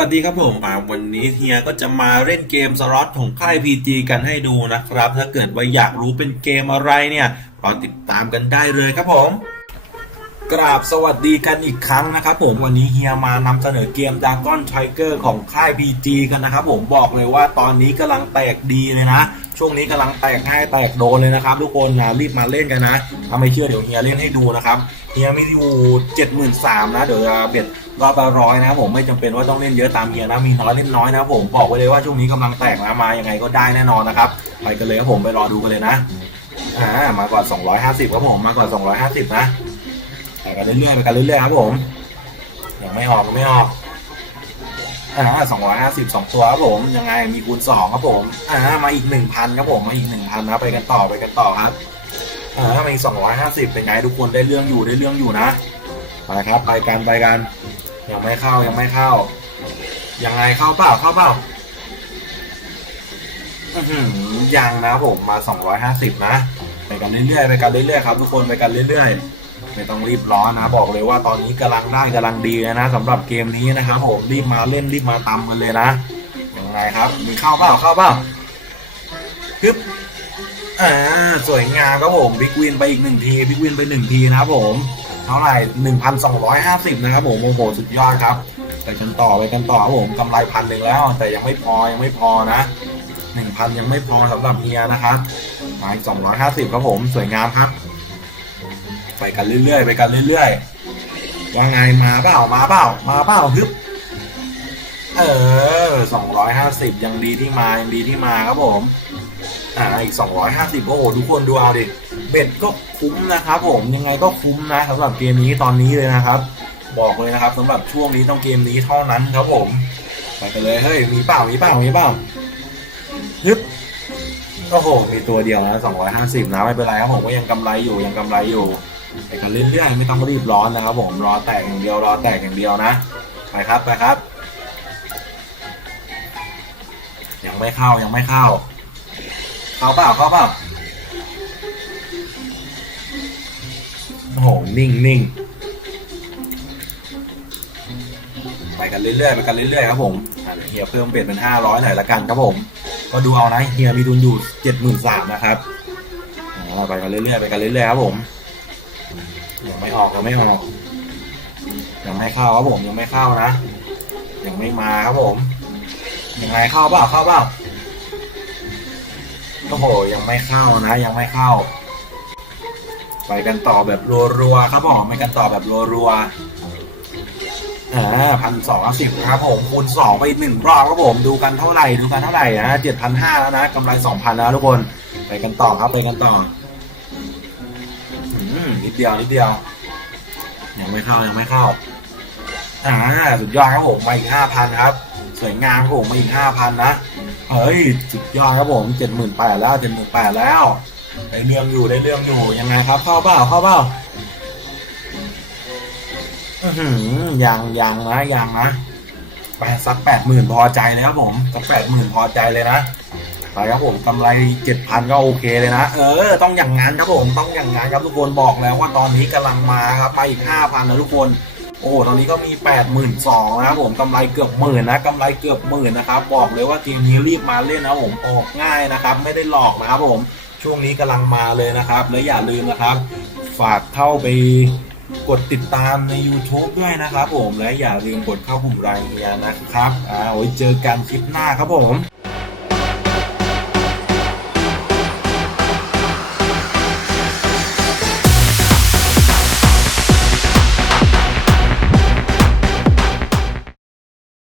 วัสดีครับผมอ่าวันนี้เฮียก็จะมาเล่นเกมสล็อตของค่าย PG กันให้ดูนะครับ ถ้าเกิดว่าอยากรู้เป็นเกมอะไรเนี่ยรอติดตามกันได้เลยครับผม กราบสวัสดีกันอีกครั้งนะครับผมวันนี้เฮียมานำเสนอเกมดาก้อนไทเกอร์ของค่าย PG กันนะครับผมบอกเลยว่าตอนนี้กำลังแตกดีเลยนะ ช่วงนี้กำลังแตกง่ายแตกโดนเลยนะครับ ทุกคนนะรีบมาเล่นกันนะถ้าไม่เชื่อเดี๋ยวเฮียเล่นให้ดูนะครับเฮียมีอยู่เจ็ดหมื่นสามนะเดี๋ยวจะเบ็ดรอบละร้อยนะผมไม่จำเป็นว่าต้องเล่นเยอะตามเฮียนะมีน้อยเล่นน้อยนะผมบอกไว้เลยว่าช่วงนี้กำลังแตกนะมายังไงก็ได้แน่นอนนะครับไปกันเลยครับผมไปรอดูกันเลยนะอ่ามาก่อน250ครับผมมาก่อน250นะไปกันเรื่อยๆไปกันเรื่อยๆครับผมยังไม่ออกยังไม่ออก อ่าสองร้อยห้าสิบสองตัวครับผม ยังไงมีคูณสองครับผมอ่ามาอีกหนึ่งพันครับผมมาอีกหนึ่งพันนะไปกันต่อไปกันต่อครับอ่ามาอีกสองร้อยห้าสิบเป็นไงทุกคนได้เรื่องอยู่ได้เรื่องอยู่นะไปครับไปกันไปกันยังไม่เข้ายังไม่เข้ายังไงเข้าเปล่าเข้าเปล่าอื้อยังนะผมมาสองร้อยห้าสิบนะไปกันเรื่อยๆไปกันเรื่อยๆครับทุกคนไปกันเรื่อยๆ ไม่ต้องรีบร้อนนะบอกเลยว่าตอนนี้กำลังได้กำลังดีนะสำหรับเกมนี้นะครับผมรีบมาเล่นรีบมาตำกันเลยนะยังไงครับ มีเข้าเปล่าเข้าเปล่าฮึบอ่าสวยงามครับผมบิ๊กวินไปอีกหนึ่งทีบิ๊กวินไปหนึ่งทีนะครับผมเท่าไหร่หนึ่งพันสองร้อยห้าสิบนะครับผมโอ้โหสุดยอดครับไปกันต่อไปกันต่อครับผมกำไรพันหนึ่งแล้ว แต่ยังไม่พอยังไม่พอนะหนึ่งพันยังไม่พอสำหรับเฮียนะครับมาอีกสองร้อยห้าสิบครับผมสวยงามครับ ไปกันเรื่อยๆไปกันเรื่อยๆว่าไงมาเปล่ามาเปล่ามาเปล่าฮึบเออสองร้อยห้าสิบยังดีที่มายังดีที่มาครับผม อ่าอีกสองร้อยห้าสิบโอ้โหทุกคนดูเอาดิเบ็ดก็คุ้มนะครับผมยังไงก็คุ้มนะสำหรับเกมนี้ตอนนี้เลยนะครับ บอกเลยนะครับสำหรับช่วงนี้ต้องเกมนี้เท่านั้นครับผมไปกันเลยเฮ้ยมีเปล่ามีเปล่ามีเปล่า โอ้โห มีตัวเดียวนะ250นะไม่เป็นไรครับผมก็ยังกำไรอยู่ยังกำไรอยู่ไปกันเรื่อยๆไม่ต้องรีบร้อนนะครับผมรอแตกอย่างเดียวรอแตกอย่างเดียวนะไปครับไปครับ ยังไม่เข้ายังไม่เข้า เข้าเปล่าเข้าเปล่าโอ้โหนิ่งนิ่งไปกันเรื่อยๆไปกันเรื่อยๆครับผม อะเฮียเพิ่มเบ็ดเป็น500หน่อยละกันครับผม ก็ดูเอานะเฮียมีทุนอยู่เจ็ดหมื่นสามนะครับไปกันเรื่อยๆไปกันเรื่อยๆครับผมยังไม่ออกยังไม่ออกยังไม่เข้าครับผมยังไม่เข้านะยังไม่มาครับผมยังไงเข้าเปล่าเข้าเปล่าโอ้โหยังไม่เข้านะ ยังไม่เข้า ไปกันต่อแบบรัวๆครับผมไปกันต่อแบบรัวๆ อ่าพันสองสิบครับผมคูณสองไปอีกหนึ่งรอบครับผมดูกันเท่าไหร่ดูกันเท่าไหร่นะเจ็ดพันห้าแล้วนะกำไรสองพันแล้วทุกคนไปกันต่อครับไปกันต่อนิดเดียวนิดเดียว ยังไม่เข้ายังไม่เข้าอ่าสุดยอดครับผมมาอีกห้าพันครับ สวยงามครับผมมาอีกห้าพันนะเฮ้ยสุดยอดครับผมเจ็ดหมื่นแปดแล้วเจ็ดหมื่นแปดแล้วได้เรื่องอยู่ได้เรื่องอยู่ยังไงครับเข้าเปล่าเข้าเปล่า อือหือยังยังนะยังนะไปสักแปดหมื่นพอใจเลยครับผมสักแปดหมื่นพอใจเลยนะไปครับผมกำไรเจ็ดพันก็โอเคเลยนะเออ ต้องอย่างงั้นครับผมต้องอย่างงั้นครับทุกคนบอกแล้วว่าตอนนี้กำลังมาครับไปอีกห้าพันแล้วทุกคนโอ้ตอนนี้ก็มีแปดหมื่นสองนะครับผมกำไรเกือบหมื่นนะกำไรเกือบหมื่นนะครับบอกเลยว่าทีมนี้รีบมาเล่นนะผมออกง่ายนะครับ ไม่ได้หลอกนะครับผมช่วงนี้กำลังมาเลยนะครับ และอย่าลืมนะครับ ฝากเข้าไป กดติดตามใน YouTube ด้วยนะครับผมและอย่าลืมกดเข้าหุ่มรายเงียนะครับอ่าไว้เจอกันคลิปหน้าครับผม